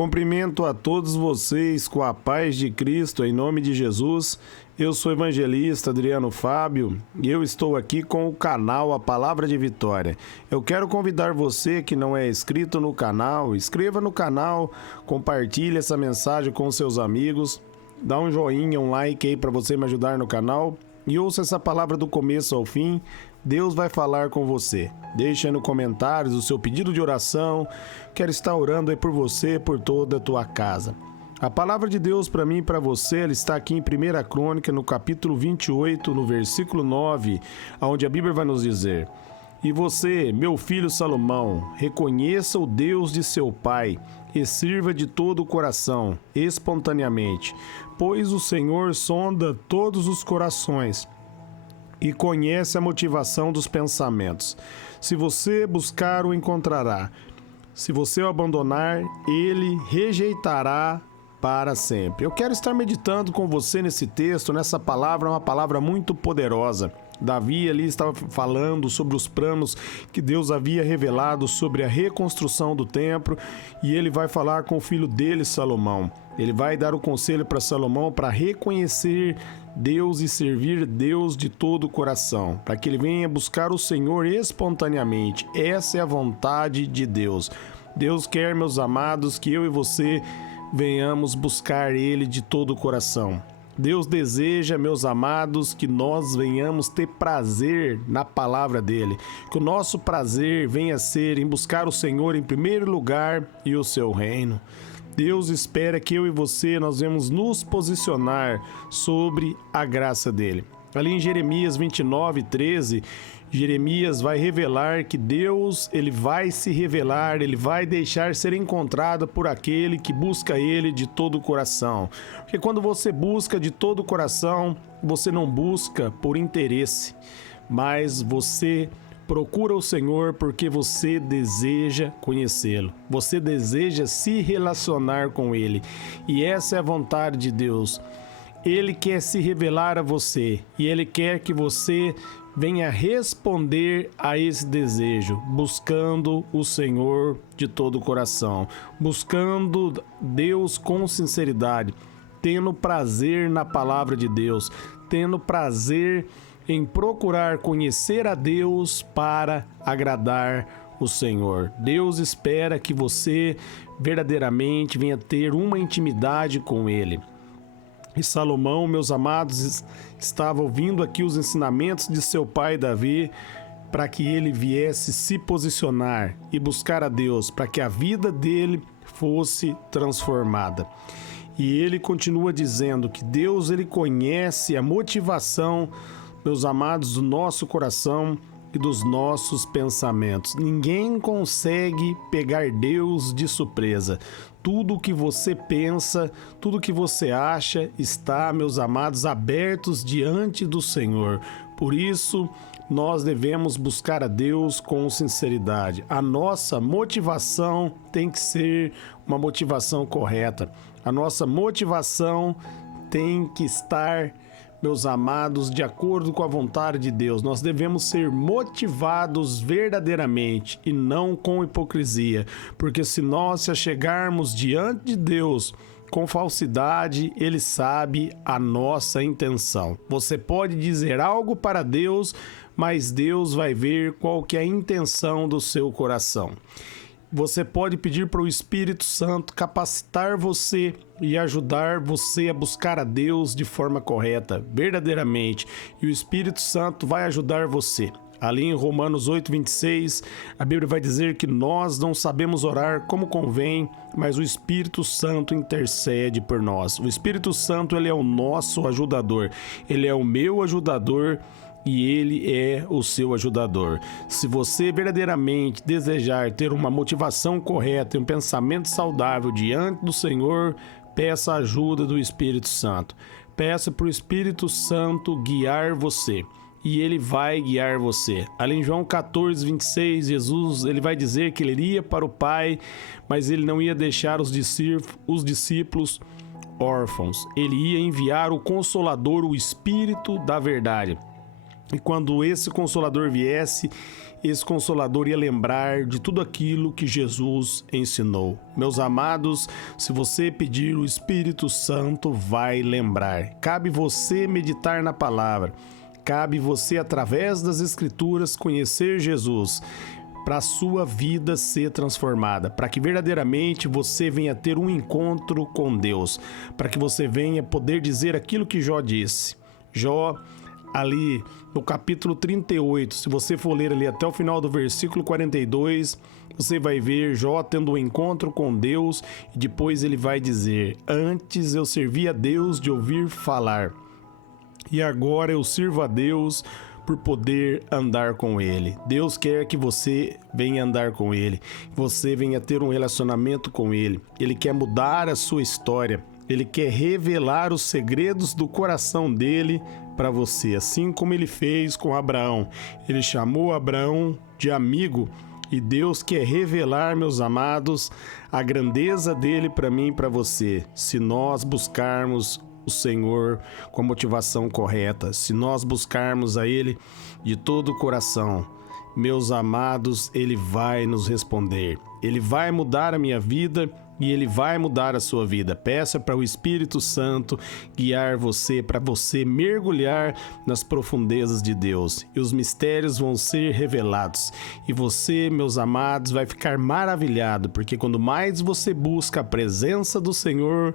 Cumprimento a todos vocês com a paz de Cristo, em nome de Jesus. Eu sou o evangelista Adriano Fábio e eu estou aqui com o canal A Palavra de Vitória. Eu quero convidar você que não é inscrito no canal, inscreva no canal, compartilhe essa mensagem com seus amigos, dá um joinha, um like aí para você me ajudar no canal e ouça essa palavra do começo ao fim. Deus vai falar com você. Deixa aí nos comentários o seu pedido de oração. Quero estar orando aí por você, por toda a tua casa. A palavra de Deus para mim e para você, ela está aqui em 1 Crônica, no capítulo 28, no versículo 9, onde a Bíblia vai nos dizer: E você, meu filho Salomão, reconheça o Deus de seu pai e sirva de todo o coração, espontaneamente, pois o Senhor sonda todos os corações e conhece a motivação dos pensamentos. Se você buscar, o encontrará. Se você o abandonar, ele rejeitará para sempre. Eu quero estar meditando com você nesse texto, nessa palavra, uma palavra muito poderosa. Davi ali estava falando sobre os planos que Deus havia revelado sobre a reconstrução do templo, e ele vai falar com o filho dele, Salomão. Ele vai dar o conselho para Salomão para reconhecer Deus e servir Deus de todo o coração, para que ele venha buscar o Senhor espontaneamente. Essa é a vontade de Deus. Deus quer, meus amados, que eu e você venhamos buscar Ele de todo o coração. Deus deseja, meus amados, que nós venhamos ter prazer na palavra dEle, que o nosso prazer venha a ser em buscar o Senhor em primeiro lugar e o seu reino. Deus espera que eu e você nós venhamos nos posicionar sobre a graça dEle. Ali em Jeremias 29:13, Jeremias vai revelar que Deus, ele vai se revelar, ele vai deixar ser encontrado por aquele que busca ele de todo o coração. Porque quando você busca de todo o coração, você não busca por interesse, mas você procura o Senhor porque você deseja conhecê-lo. Você deseja se relacionar com ele. E essa é a vontade de Deus. Ele quer se revelar a você e Ele quer que você venha responder a esse desejo, buscando o Senhor de todo o coração, buscando Deus com sinceridade, tendo prazer na palavra de Deus, tendo prazer em procurar conhecer a Deus para agradar o Senhor. Deus espera que você verdadeiramente venha ter uma intimidade com Ele. E Salomão, meus amados, estava ouvindo aqui os ensinamentos de seu pai Davi para que ele viesse se posicionar e buscar a Deus, para que a vida dele fosse transformada. E ele continua dizendo que Deus, ele conhece a motivação, meus amados, do nosso coração e dos nossos pensamentos. Ninguém consegue pegar Deus de surpresa. Tudo o que você pensa, tudo o que você acha está, meus amados, abertos diante do Senhor. Por isso, nós devemos buscar a Deus com sinceridade. A nossa motivação tem que ser uma motivação correta. A nossa motivação tem que estar, meus amados, de acordo com a vontade de Deus. Nós devemos ser motivados verdadeiramente e não com hipocrisia, porque se nós se achegarmos diante de Deus com falsidade, Ele sabe a nossa intenção. Você pode dizer algo para Deus, mas Deus vai ver qual que é a intenção do seu coração. Você pode pedir para o Espírito Santo capacitar você e ajudar você a buscar a Deus de forma correta, verdadeiramente. E o Espírito Santo vai ajudar você. Ali em Romanos 8:26, a Bíblia vai dizer que nós não sabemos orar como convém, mas o Espírito Santo intercede por nós. O Espírito Santo, ele é o nosso ajudador. Ele é o meu ajudador e Ele é o seu ajudador. Se você verdadeiramente desejar ter uma motivação correta e um pensamento saudável diante do Senhor, peça a ajuda do Espírito Santo. Peça para o Espírito Santo guiar você. E Ele vai guiar você. Ali em João 14:26, Jesus, ele vai dizer que ele iria para o Pai, mas ele não ia deixar os discípulos órfãos. Ele ia enviar o Consolador, o Espírito da verdade. E quando esse Consolador viesse, esse Consolador ia lembrar de tudo aquilo que Jesus ensinou. Meus amados, se você pedir, o Espírito Santo vai lembrar. Cabe você meditar na palavra. Cabe você, através das Escrituras, conhecer Jesus, para a sua vida ser transformada, para que verdadeiramente você venha ter um encontro com Deus, para que você venha poder dizer aquilo que Jó disse. Jó, ali no capítulo 38, se você for ler ali até o final do versículo 42, você vai ver Jó tendo um encontro com Deus e depois ele vai dizer: antes eu servia a Deus de ouvir falar, e agora eu sirvo a Deus por poder andar com Ele. Deus quer que você venha andar com Ele, você venha ter um relacionamento com Ele. Ele quer mudar a sua história, Ele quer revelar os segredos do coração dele para você, assim como Ele fez com Abraão. Ele chamou Abraão de amigo, e Deus quer revelar, meus amados, a grandeza dele para mim e para você, se nós buscarmos o Senhor com a motivação correta, se nós buscarmos a Ele de todo o coração. Meus amados, Ele vai nos responder. Ele vai mudar a minha vida e Ele vai mudar a sua vida. Peça para o Espírito Santo guiar você, para você mergulhar nas profundezas de Deus. E os mistérios vão ser revelados. E você, meus amados, vai ficar maravilhado, porque quando mais você busca a presença do Senhor,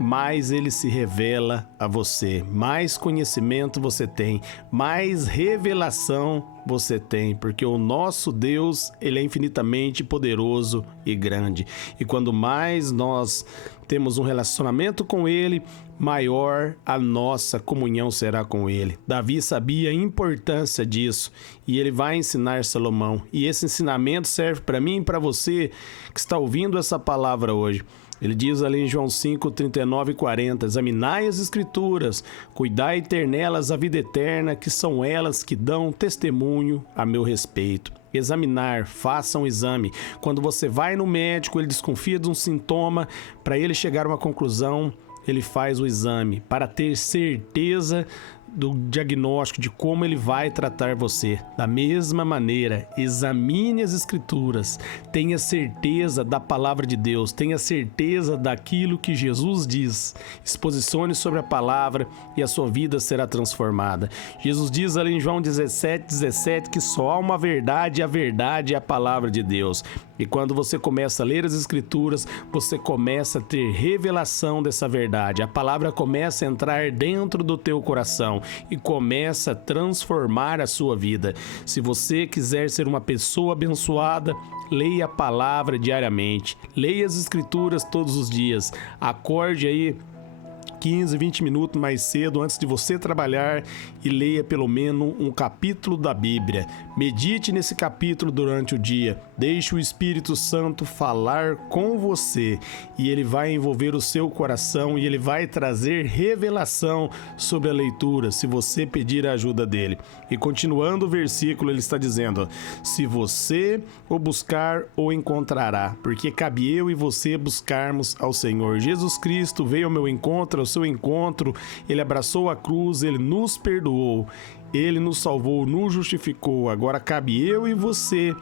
mais Ele se revela a você, mais conhecimento você tem, mais revelação você tem, porque o nosso Deus, Ele é infinitamente poderoso e grande. E quando mais nós temos um relacionamento com Ele, maior a nossa comunhão será com Ele. Davi sabia a importância disso e ele vai ensinar Salomão. E esse ensinamento serve para mim e para você que está ouvindo essa palavra hoje. Ele diz ali em João 5, 39 e 40, examinai as Escrituras, cuidai ter nelas a vida eterna, que são elas que dão testemunho a meu respeito. Examinar, faça um exame. Quando você vai no médico, ele desconfia de um sintoma, para ele chegar a uma conclusão, ele faz o exame, para ter certeza do diagnóstico, de como ele vai tratar você. Da mesma maneira, examine as Escrituras, tenha certeza da palavra de Deus, tenha certeza daquilo que Jesus diz, exposicione sobre a palavra e a sua vida será transformada. Jesus diz ali em João 17 que só há uma verdade, e a verdade é a palavra de Deus. E quando você começa a ler as Escrituras, você começa a ter revelação dessa verdade. A palavra começa a entrar dentro do teu coração e começa a transformar a sua vida. Se você quiser ser uma pessoa abençoada, leia a palavra diariamente. Leia as Escrituras todos os dias. Acorde aí 15, 20 minutos mais cedo antes de você trabalhar e leia pelo menos um capítulo da Bíblia. Medite nesse capítulo durante o dia. Deixe o Espírito Santo falar com você e ele vai envolver o seu coração e ele vai trazer revelação sobre a leitura, se você pedir a ajuda dele. E continuando o versículo, ele está dizendo: se você o buscar, o encontrará, porque cabe eu e você buscarmos ao Senhor. Jesus Cristo veio ao meu encontro, ao seu encontro, ele abraçou a cruz, ele nos perdoou, ele nos salvou, nos justificou. Agora cabe eu e você,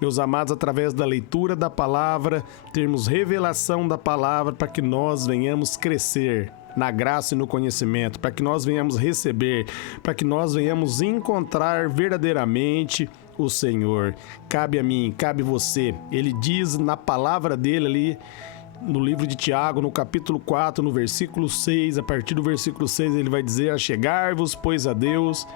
meus amados, através da leitura da palavra, termos revelação da palavra para que nós venhamos crescer na graça e no conhecimento, para que nós venhamos receber, para que nós venhamos encontrar verdadeiramente o Senhor. Cabe a mim, cabe você. Ele diz na palavra dele ali, no livro de Tiago, no capítulo 4, no versículo 6, a partir do versículo 6, ele vai dizer: achegai-vos, pois, a Deus,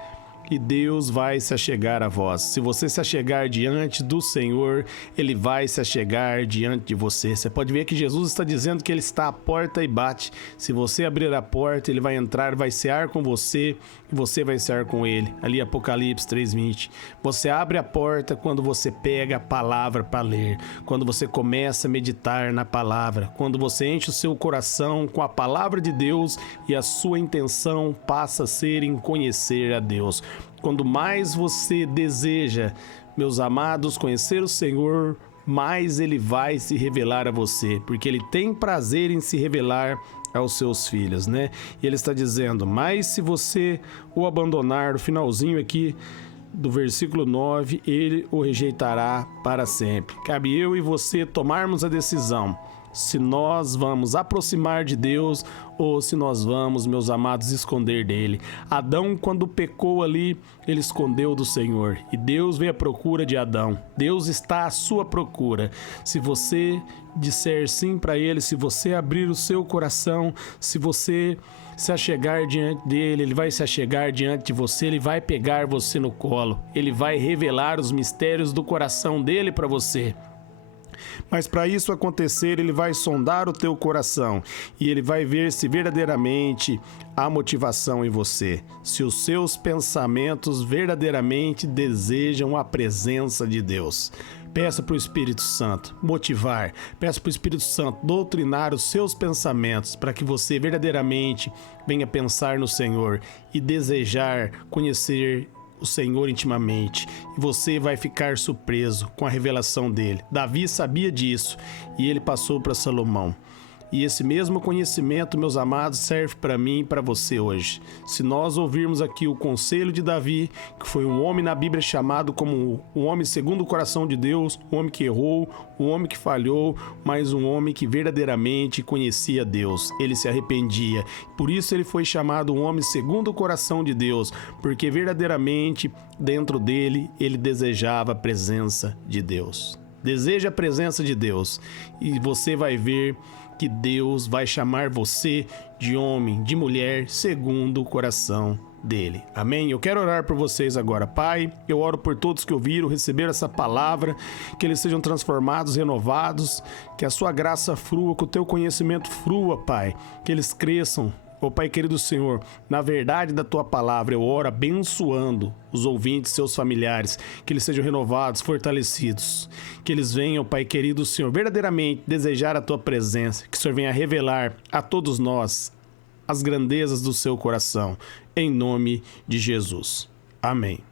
e Deus vai se achegar a vós. Se você se achegar diante do Senhor, Ele vai se achegar diante de você. Você pode ver que Jesus está dizendo que Ele está à porta e bate. Se você abrir a porta, Ele vai entrar, vai cear com você e você vai cear com Ele. Ali Apocalipse 3:20. Você abre a porta quando você pega a palavra para ler, quando você começa a meditar na palavra, quando você enche o seu coração com a palavra de Deus e a sua intenção passa a ser em conhecer a Deus. Quando mais você deseja, meus amados, conhecer o Senhor, mais Ele vai se revelar a você, porque Ele tem prazer em se revelar aos seus filhos, né? E ele está dizendo, mas se você o abandonar, no finalzinho aqui do versículo 9, ele o rejeitará para sempre. Cabe eu e você tomarmos a decisão se nós vamos aproximar de Deus ou se nós vamos, meus amados, esconder dele. Adão, quando pecou ali, ele escondeu do Senhor e Deus veio à procura de Adão. Deus está à sua procura. Se você disser sim para ele, se você abrir o seu coração, se você se achegar diante dele, ele vai se achegar diante de você, ele vai pegar você no colo, ele vai revelar os mistérios do coração dele para você. Mas para isso acontecer, ele vai sondar o teu coração e ele vai ver se verdadeiramente há motivação em você, se os seus pensamentos verdadeiramente desejam a presença de Deus. Peça para o Espírito Santo motivar, peça para o Espírito Santo doutrinar os seus pensamentos para que você verdadeiramente venha pensar no Senhor e desejar conhecer o Senhor intimamente, e você vai ficar surpreso com a revelação dele. Davi sabia disso e ele passou para Salomão. E esse mesmo conhecimento, meus amados, serve para mim e para você hoje. Se nós ouvirmos aqui o conselho de Davi, que foi um homem na Bíblia chamado como um homem segundo o coração de Deus, um homem que errou, um homem que falhou, mas um homem que verdadeiramente conhecia Deus. Ele se arrependia. Por isso ele foi chamado um homem segundo o coração de Deus, porque verdadeiramente dentro dele ele desejava a presença de Deus. Deseja a presença de Deus e você vai ver que Deus vai chamar você de homem, de mulher, segundo o coração dele. Amém? Eu quero orar por vocês agora. Pai, eu oro por todos que ouviram, receberam essa palavra, que eles sejam transformados, renovados, que a sua graça frua, que o teu conhecimento frua, Pai, que eles cresçam. Ó Pai querido Senhor, na verdade da Tua palavra eu oro abençoando os ouvintes, seus familiares, que eles sejam renovados, fortalecidos, que eles venham, Pai querido Senhor, verdadeiramente desejar a Tua presença, que o Senhor venha revelar a todos nós as grandezas do seu coração, em nome de Jesus. Amém.